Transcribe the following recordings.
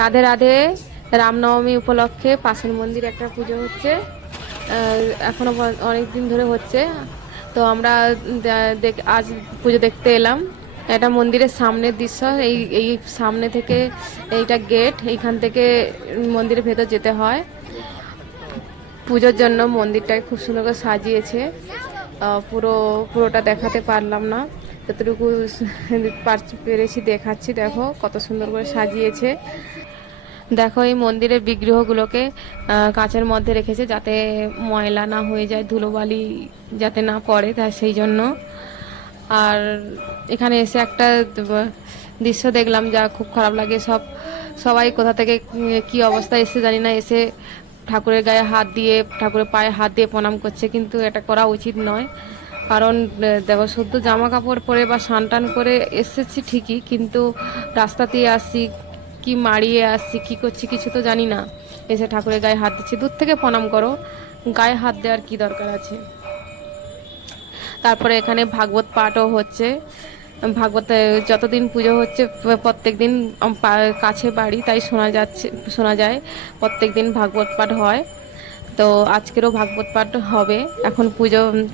রাধে রাধে। রামনবমী উপলক্ষে পাশের মন্দিরে একটা পুজো হচ্ছে। এখনো অনেক দিন ধরে হচ্ছে। তো আমরা আজ পুজো দেখতে এলাম। এটা মন্দিরের সামনের দৃশ্য। এই এই সামনে থেকে এইটা গেট, এইখান থেকে মন্দিরের ভেতর যেতে হয় পুজোর জন্য। মন্দিরটাকে খুব সুন্দর করে সাজিয়েছে। পুরোটা দেখাতে পারলাম না, যতটুকু পেরেছি দেখাচ্ছি। দেখো কত সুন্দর করে সাজিয়েছে। দেখো এই মন্দিরের বিগ্রহগুলোকে কাঁচের মধ্যে রেখেছে যাতে ময়লা না হয়ে যায়, ধুলোবালি যাতে না পড়ে, তাই সেই জন্য। আর এখানে এসে একটা দৃশ্য দেখলাম যা খুব খারাপ লাগে। সবাই কোথা থেকে কি অবস্থায় এসে জানি না, এসে ঠাকুরের গায়ে হাত দিয়ে, ঠাকুরের পায়ে হাত দিয়ে প্রণাম করছে, কিন্তু এটা করা উচিত নয়। কারণ দেখো, শুদ্ধ জামা কাপড় পরে বা স্নান টান করে এসেছি ঠিকই, কিন্তু রাস্তা দিয়ে আসছি, কি মাড়িয়ে আসছি, কি করছি কিছু তো জানি না, এসে ঠাকুরের গায়ে হাত দিচ্ছি। দূর থেকে প্রণাম করো, গায়ে হাত দেওয়ার কি দরকার আছে। তারপরে এখানে ভাগবত পাঠও হচ্ছে। ভাগবতে যতদিন পুজো হচ্ছে প্রত্যেক দিন কাছে বাড়ি, তাই শোনা যায় প্রত্যেক দিন ভাগবত পাঠ হয়। তো আজকেরও ভাগবত পাঠ হবে। এখন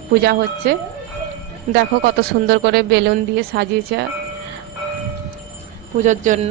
পূজা হচ্ছে। দেখো কত সুন্দর করে বেলুন দিয়ে সাজিয়েছে পুজোর জন্য।